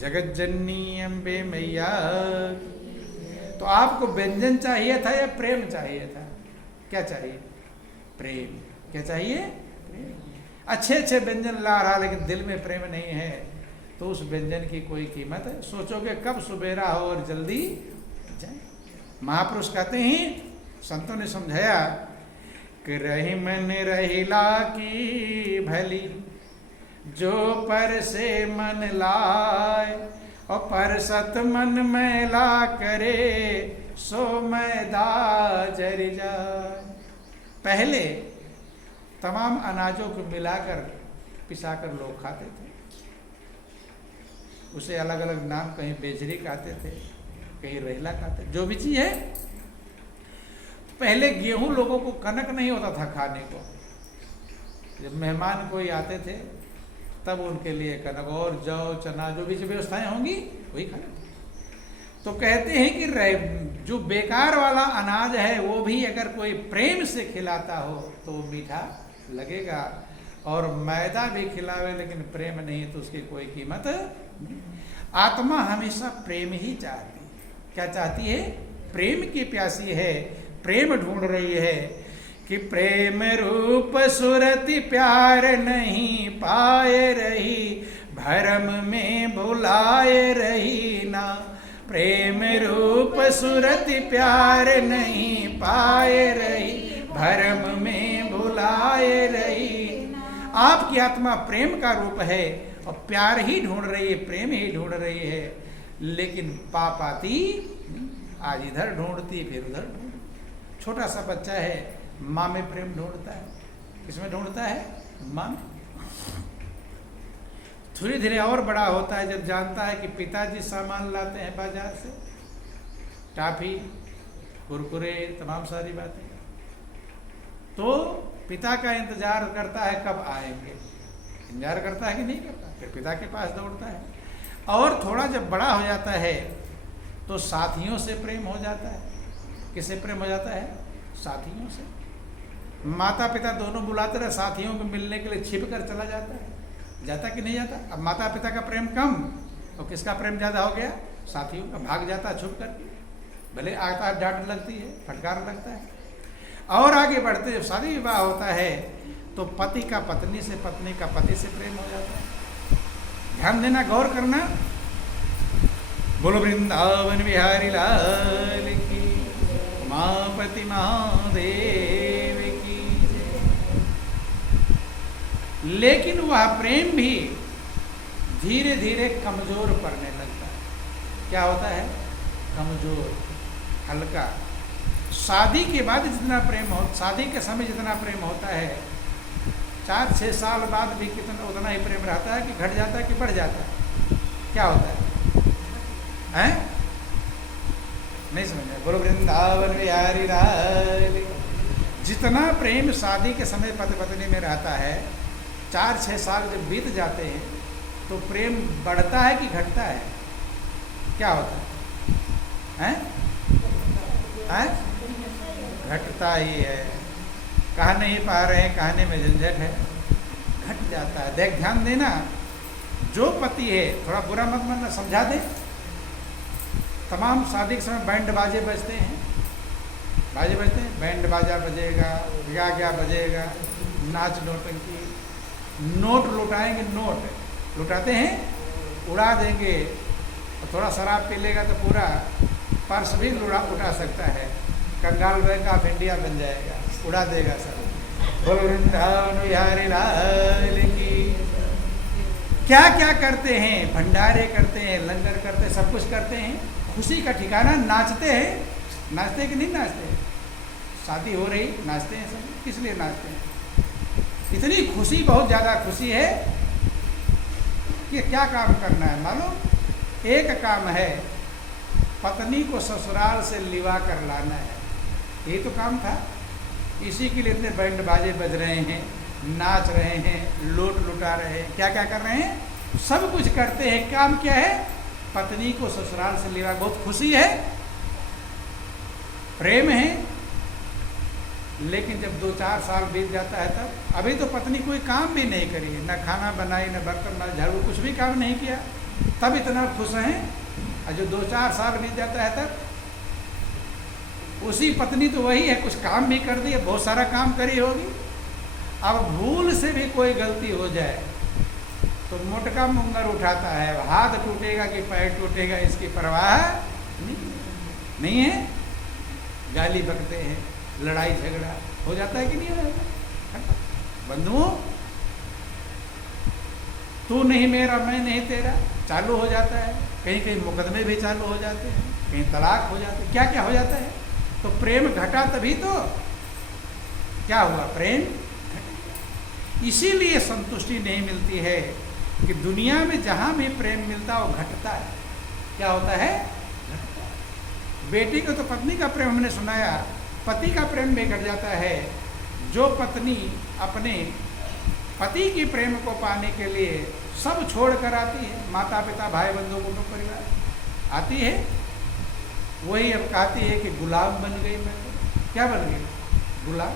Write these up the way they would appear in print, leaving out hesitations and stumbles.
जगत जननी अम्बे मैया। तो आपको व्यंजन चाहिए था या प्रेम चाहिए था? क्या चाहिए? प्रेम। क्या चाहिए? प्रेम। अच्छे अच्छे व्यंजन ला रहा लेकिन दिल में प्रेम नहीं है तो उस व्यंजन की कोई कीमत है? सोचोगे कब सुबेरा हो और जल्दी जाए। महापुरुष कहते हैं, संतों ने समझाया कि रही मन रहिला की भली, जो पर से मन लाए, और पर सत मन मैला करे, सो मैदा जर जाए। पहले तमाम अनाजों को मिलाकर पिसाकर लोग खाते थे, उसे अलग अलग नाम, कहीं बेजरी कहते थे, कहीं रेला कहते, जो भी चीज है। पहले गेहूं लोगों को कनक नहीं होता था खाने को, जब मेहमान कोई आते थे तब उनके लिए कनक और जौ चना जो भी व्यवस्थाएं होंगी वही खाने। तो कहते हैं कि जो बेकार वाला अनाज है वो भी अगर कोई प्रेम से खिलाता हो तो वो मीठा लगेगा, और मैदा भी खिलावे लेकिन प्रेम नहीं तो उसकी कोई कीमत नहीं। आत्मा हमेशा प्रेम ही चाहती है। क्या चाहती है? प्रेम की प्यासी है, प्रेम ढूंढ रही है कि प्रेम रूप सुरति प्यार नहीं पाए रही, भरम में भुलाए रही ना। प्रेम रूप सुरति प्यार नहीं पाए रही, भरम में भुलाए रही। आपकी आत्मा प्रेम का रूप है और प्यार ही ढूंढ रही है, प्रेम ही ढूंढ रही है, लेकिन पाती आज इधर ढूंढती फिर उधर ढूंढती। छोटा सा बच्चा है, माँ में प्रेम ढूंढता है। किसमें ढूंढता है? माँ में। धीरे धीरे और बड़ा होता है जब जानता है कि पिताजी सामान लाते हैं बाजार से, टाफी, कुरकुरे, तमाम सारी बातें, तो पिता का इंतजार करता है कब आएंगे। इंतजार करता है कि नहीं करता? फिर पिता के पास दौड़ता है। और थोड़ा जब बड़ा हो जाता है तो साथियों से प्रेम हो जाता है। किससे प्रेम हो जाता है? साथियों से। माता पिता दोनों बुलाते रहे, साथियों को मिलने के लिए छिप कर चला जाता है। जाता कि नहीं जाता? अब माता पिता का प्रेम कम तो किसका प्रेम ज्यादा हो गया? साथियों का। भाग जाता छुप कर, भले आता डांट लगती है, फटकार लगता है। और आगे बढ़ते जब शादी विवाह होता है तो पति का पत्नी से, पत्नी का पति से प्रेम हो जाता है। ध्यान देना, गौर करना। बोलो वृंदावन बिहारी लाल की, उमापति महादेव की। लेकिन वह प्रेम भी धीरे धीरे कमजोर पड़ने लगता है। क्या होता है? कमजोर, हल्का। शादी के बाद जितना प्रेम हो, शादी के समय जितना प्रेम होता है, 4-6 साल बाद भी कितना उतना ही प्रेम रहता है कि घट जाता है कि बढ़ जाता है? क्या होता है? हैं? नहीं समझ में? बोलो वृंदावन बिहारी लाल। जितना प्रेम शादी के समय पति पत्नी में रहता है, 4-6 साल जब बीत जाते हैं तो प्रेम बढ़ता है कि घटता है? क्या होता है? हैं? घटता ही है। कहा नहीं पा रहे हैं, कहने में झंझट है, घट जाता है। देख, ध्यान देना, जो पति है, थोड़ा बुरा मत मानना, समझा दे। तमाम शादी के समय बैंड बाजे बजते हैं, बाजे बजते हैं, बैंड बाजा बजेगा, क्या क्या बजेगा, नाच नौटंकी, नोट लुटाएंगे, नोट लुटाते हैं, उड़ा देंगे। और थोड़ा शराब पी लेगा तो पूरा पर्स भी उड़ा सकता है, कंगाल बैंक ऑफ इंडिया बन जाएगा, उड़ा देगा सब। बोलो वृंदावन बिहारी लाल की। क्या क्या करते हैं? भंडारे करते हैं, लंगर करते हैं, सब कुछ करते हैं। खुशी का ठिकाना, नाचते हैं। नाचते हैं कि नहीं नाचते? शादी हो रही, नाचते हैं सब। किस लिए नाचते हैं? इतनी खुशी, बहुत ज़्यादा खुशी है कि क्या काम करना है मालूम? एक काम है, पत्नी को ससुराल से लिवा कर लाना है। यही तो काम था। इसी के लिए इतने बैंड बाजे बज रहे हैं, नाच रहे हैं, लूट लुटा रहे हैं, क्या क्या कर रहे हैं, सब कुछ करते हैं। काम क्या है? पत्नी को ससुराल से लिवा। बहुत खुशी है, प्रेम है। लेकिन जब 2-4 साल बीत जाता है तब अभी तो पत्नी कोई काम भी नहीं करी, न खाना बनाई, न बर्तन मार, झाड़ू, कुछ भी काम नहीं किया, तब इतना खुश हैं। और जो 2-4 साल बीत जाता है तब उसी पत्नी तो वही है, कुछ काम भी कर दिया, बहुत सारा काम करी होगी। अब भूल से भी कोई गलती हो जाए तो मोटका मुंगर उठाता है, हाथ टूटेगा कि पैर टूटेगा इसकी परवाह नहीं है। गाली बकते हैं, लड़ाई झगड़ा हो जाता है कि नहीं हो जाता? बंधुओं, तू नहीं मेरा मैं नहीं तेरा चालू हो जाता है। कहीं कहीं मुकदमे भी चालू हो जाते हैं, कहीं तलाक हो जाते हैं, क्या क्या हो जाता है। तो प्रेम घटा तभी तो क्या हुआ, प्रेम घटा। इसीलिए संतुष्टि नहीं मिलती है कि दुनिया में जहां भी प्रेम मिलता है वो घटता है। क्या होता है, घटता है। बेटी को तो पत्नी का प्रेम हमने सुनाया, पति का प्रेम भी घट जाता है। जो पत्नी अपने पति की प्रेम को पाने के लिए सब छोड़ कर आती है, माता पिता भाई बंधु कुटुंब परिवार आती है, वही अब कहती है कि गुलाम बन गई मैं तो। क्या बन गई, गुलाम।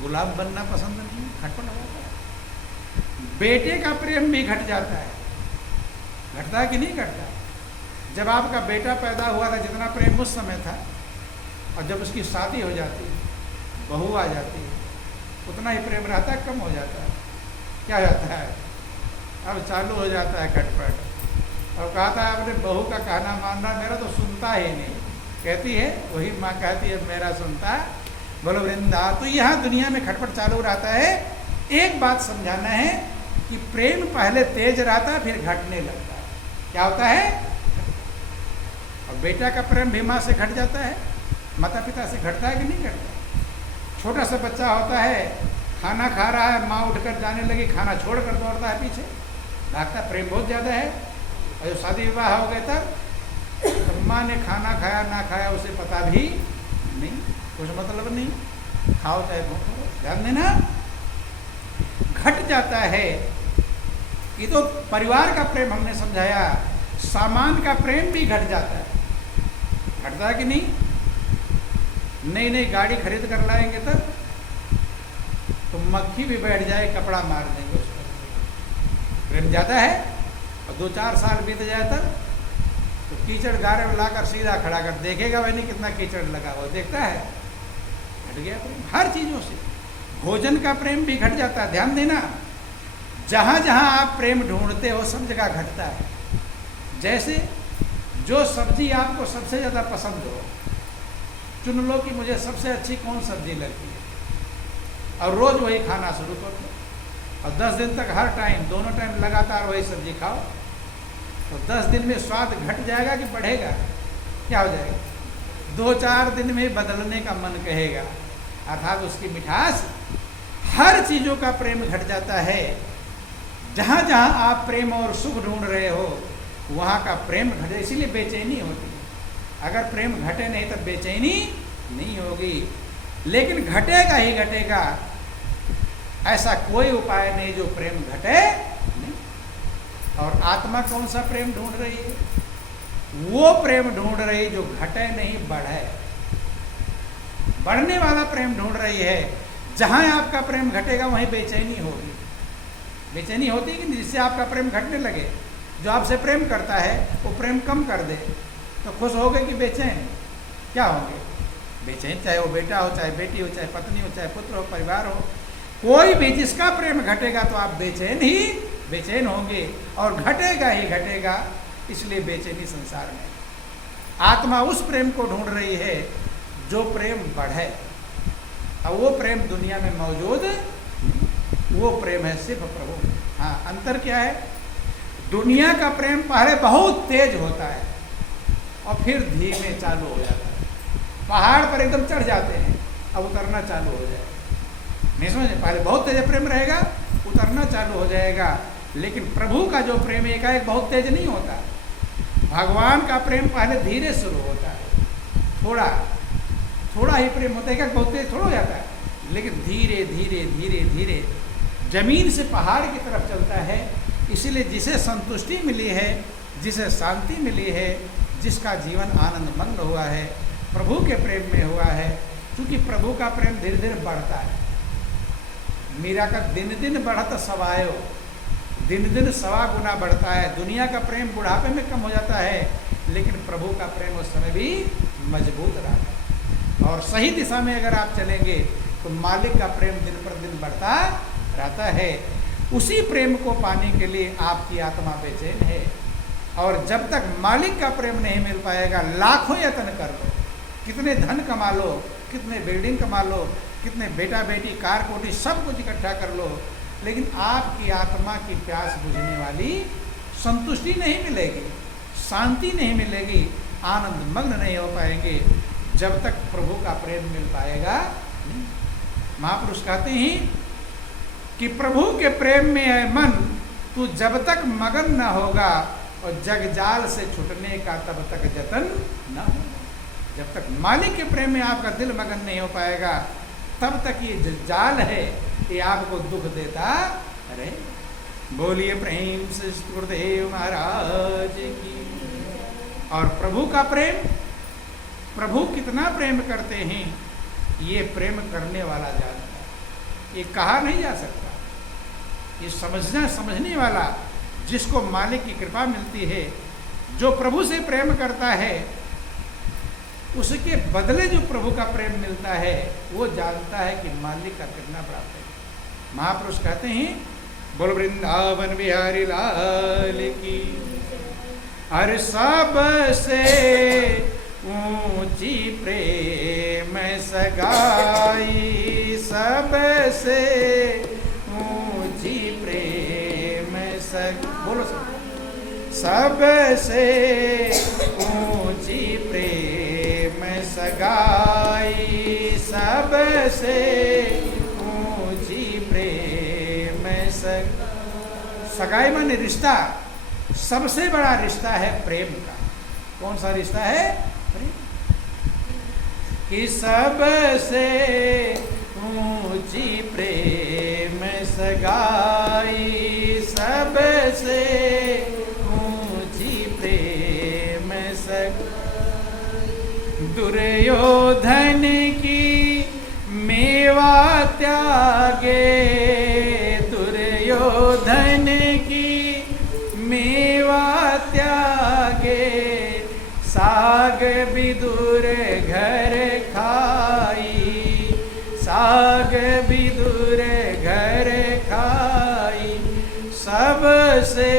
गुलाम बनना पसंद नहीं, खटपट हो जाता है। बेटे का प्रेम भी घट जाता है, घटता है कि नहीं घटता? जब आपका बेटा पैदा हुआ था जितना प्रेम उस समय था, और जब उसकी शादी हो जाती है, बहू आ जाती है, उतना ही प्रेम रहता है, कम हो जाता है। क्या जाता है, अब चालू हो जाता है खटपट। और कहा था अपने बहू का कहना मानना, मेरा तो सुनता ही नहीं, कहती है वही माँ कहती है मेरा सुनता बोलो वृंदा। तो यहाँ दुनिया में खटपट चालू रहता है। एक बात समझाना है कि प्रेम पहले तेज रहता है फिर घटने लगता है। क्या होता है, और बेटा का प्रेम भी माँ से घट जाता है, माता पिता से घटता है कि नहीं घटता? छोटा सा बच्चा होता है, खाना खा रहा है, माँ उठकर जाने लगी, खाना छोड़कर दौड़ता है पीछे, भागता। प्रेम बहुत ज़्यादा है। और जो शादी विवाह हो गए तब माँ ने खाना खाया ना खाया उसे पता भी नहीं, कुछ मतलब नहीं, खाओ चाहे भूख हो। ध्यान देना, घट जाता है। ये तो परिवार का प्रेम हमने समझाया, सामान का प्रेम भी घट जाता है। घटता है कि नहीं? नई नई गाड़ी खरीद कर लाएंगे तब तो मक्खी भी बैठ जाए, कपड़ा मार देंगे उस पर। प्रेम जाता है। और 2-4 साल बीत जाए तब तो कीचड़ गारे में लाकर सीधा खड़ा कर देखेगा, वही नहीं कितना कीचड़ लगा हुआ, देखता है, घट गया प्रेम। हर चीज़ों से भोजन का प्रेम भी घट जाता है। ध्यान देना, जहाँ जहाँ आप प्रेम ढूंढते हो सब जगह घटता है। जैसे जो सब्जी आपको सबसे ज़्यादा पसंद हो, चुन लो कि मुझे सबसे अच्छी कौन सब्जी लगती है, और रोज़ वही खाना शुरू कर दो, और 10 दिन तक हर टाइम, दोनों टाइम लगातार वही सब्जी खाओ, तो 10 दिन में स्वाद घट जाएगा कि बढ़ेगा? क्या हो जाएगा? 2-4 दिन में बदलने का मन कहेगा, अर्थात उसकी मिठास। हर चीज़ों का प्रेम घट जाता है। जहाँ जहाँ आप प्रेम और सुख ढूंढ रहे हो वहाँ का प्रेम घटे, इसीलिए बेचैनी होती है। अगर प्रेम घटे नहीं तो बेचैनी नहीं होगी, लेकिन घटेगा ही घटेगा, ऐसा कोई उपाय नहीं जो प्रेम घटे नहीं। और आत्मा कौन सा प्रेम ढूंढ रही है? वो प्रेम ढूंढ रही जो घटे नहीं, बढ़े। बढ़ने वाला प्रेम ढूंढ रही है। जहां आपका प्रेम घटेगा वहीं बेचैनी होगी। बेचैनी होती है कि जिससे आपका प्रेम घटने लगे। जो आपसे प्रेम करता है वो प्रेम कम कर दे तो खुश हो गए कि बेचैन? क्या होंगे? बेचैन, चाहे वो बेटा हो, चाहे बेटी हो, चाहे पत्नी हो, चाहे पुत्र हो, परिवार हो, कोई भी जिसका प्रेम घटेगा तो आप बेचैन होंगे, और घटेगा ही घटेगा। इसलिए बेचैनी संसार में। आत्मा उस प्रेम को ढूंढ रही है जो प्रेम बढ़े, और वो प्रेम दुनिया में मौजूद, वो प्रेम है सिर्फ प्रभु। हाँ, अंतर क्या है? दुनिया का प्रेम पहले बहुत तेज होता है और फिर धीमे चालू हो जाता है। पहाड़ पर एकदम चढ़ जाते हैं, अब उतरना चालू हो जाएगा। नहीं समझे? पहले बहुत तेज प्रेम रहेगा, उतरना चालू हो जाएगा। लेकिन प्रभु का जो प्रेम एकाएक बहुत तेज नहीं होता। भगवान का प्रेम पहले धीरे शुरू होता है, थोड़ा ही प्रेम होता है, क्या बहुत तेज थोड़ा हो जाता है, लेकिन धीरे धीरे धीरे धीरे जमीन से पहाड़ की तरफ चलता है। इसीलिए जिसे संतुष्टि मिली है, जिसे शांति मिली है, जिसका जीवन आनंद मंद हुआ है, प्रभु के प्रेम में हुआ है, क्योंकि प्रभु का प्रेम धीरे धीरे बढ़ता है। मीरा का दिन दिन बढ़त सवायो, दिन दिन सवा गुना बढ़ता है। दुनिया का प्रेम बुढ़ापे में कम हो जाता है, लेकिन प्रभु का प्रेम उस समय भी मजबूत रहा है। और सही दिशा में अगर आप चलेंगे तो मालिक का प्रेम दिन पर दिन बढ़ता रहता है। उसी प्रेम को पाने के लिए आपकी आत्मा बेचैन है। और जब तक मालिक का प्रेम नहीं मिल पाएगा, लाखों यत्न कर लो, कितने धन कमा लो, कितने बिल्डिंग कमा लो, कितने बेटा बेटी कार कोठी सब कुछ इकट्ठा कर लो, लेकिन आपकी आत्मा की प्यास बुझने वाली संतुष्टि नहीं मिलेगी, शांति नहीं मिलेगी, आनंद मग्न नहीं हो पाएंगे जब तक प्रभु का प्रेम मिल पाएगा। महापुरुष कहते हैं कि प्रभु के प्रेम में है मन, तू जब तक मगन न होगा और जगजाल से छूटने का तब तक जतन न होगा। जब तक मालिक के प्रेम में आपका दिल मगन नहीं हो पाएगा, तब तक ये जो जाल है ये आपको दुख देता अरे। बोलिए प्रेम से गुरुदेव महाराज की। और प्रभु का प्रेम, प्रभु कितना प्रेम करते हैं ये प्रेम करने वाला जानता है, ये कहा नहीं जा सकता। ये समझने वाला, जिसको मालिक की कृपा मिलती है, जो प्रभु से प्रेम करता है, उसके बदले जो प्रभु का प्रेम मिलता है, वो जानता है कि मालिक का कितना प्राप्त है। महापुरुष कहते हैं बोल वृंदावन बिहारी लाल की। हर सबसे ऊंची प्रेम सगाई, सबसे ऊंची प्रेम बोलो सबसे ऊंची प्रेम सगाई, सबसे ऊंची प्रेम सगाई माने रिश्ता, सबसे बड़ा रिश्ता है प्रेम का। कौन सा रिश्ता है? प्रेम। कि सबसे ऊंची प्रेम सगाई, सबसे ऊंची प्रेम सगाई। दुर्योधन की मेवा त्यागे, दुर्योधन की मेवा त्यागे, साग विदुर घर खाई, साग विदुर घर खाई। सबसे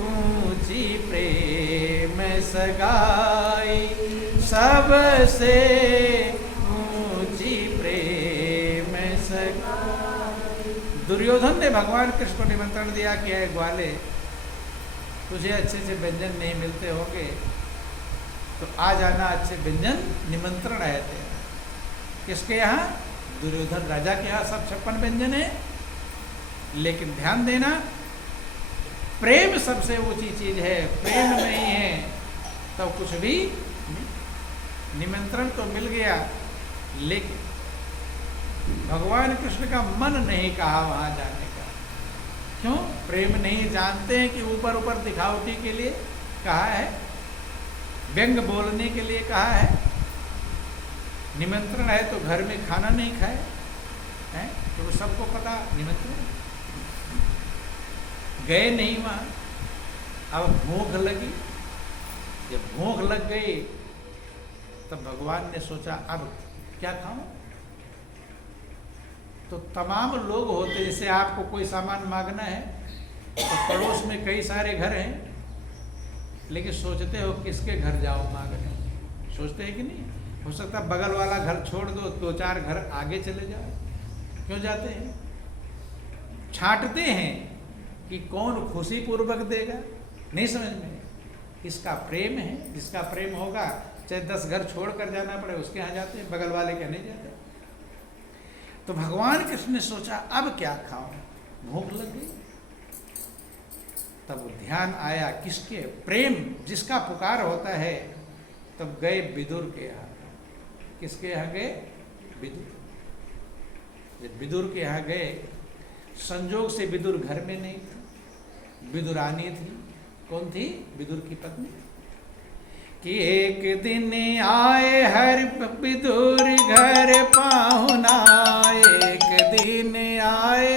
ऊंची प्रेम सगाई, सबसे ऊंची प्रेम सगाई। दुर्योधन ने भगवान कृष्ण को निमंत्रण दिया कि है ग्वाले, तुझे अच्छे से व्यंजन नहीं मिलते होंगे तो आ जाना, अच्छे व्यंजन निमंत्रण आए थे। किसके यहाँ? दुर्योधन राजा के यहाँ सब 56 व्यंजन है। लेकिन ध्यान देना, प्रेम सबसे ऊंची चीज है। प्रेम नहीं है तो कुछ भी नहीं। निमंत्रण तो मिल गया, लेकिन भगवान कृष्ण का मन नहीं कहा वहां जाने का। क्यों? प्रेम नहीं जानते हैं कि ऊपर ऊपर दिखावटी के लिए कहा है, व्यंग बोलने के लिए कहा है। निमंत्रण है तो घर में खाना नहीं खाए हैं, तो सबको पता निमंत्रण। गए नहीं वहां, अब भूख लगी। जब भूख लग गई तब भगवान ने सोचा अब क्या खाऊं। तो तमाम लोग होते, जैसे आपको कोई सामान मांगना है तो पड़ोस में कई सारे घर हैं, लेकिन सोचते हो किसके घर जाओ मांगने, सोचते हैं कि नहीं? हो सकता है बगल वाला घर छोड़ दो, 2-4 घर आगे चले जाओ। क्यों जाते हैं? छांटते हैं कि कौन खुशी पूर्वक देगा। नहीं समझ में? इसका प्रेम है, जिसका प्रेम होगा चाहे 10 घर छोड़ कर जाना पड़े उसके यहाँ जाते हैं, बगल वाले के नहीं जाते। तो भगवान कृष्ण ने सोचा अब क्या खाऊं, भूख लग गई। तब ध्यान आया किसके? प्रेम जिसका पुकार होता है। तब गए विदुर के यहाँ। किसके यहाँ गए? विदुर। जब विदुर के यहाँ गए, संजोग से विदुर घर में नहीं था, विदुरानी थी। कौन थी? विदुर की पत्नी। कि एक दिन आए हर विदुर घर पाहुना, एक दिन आए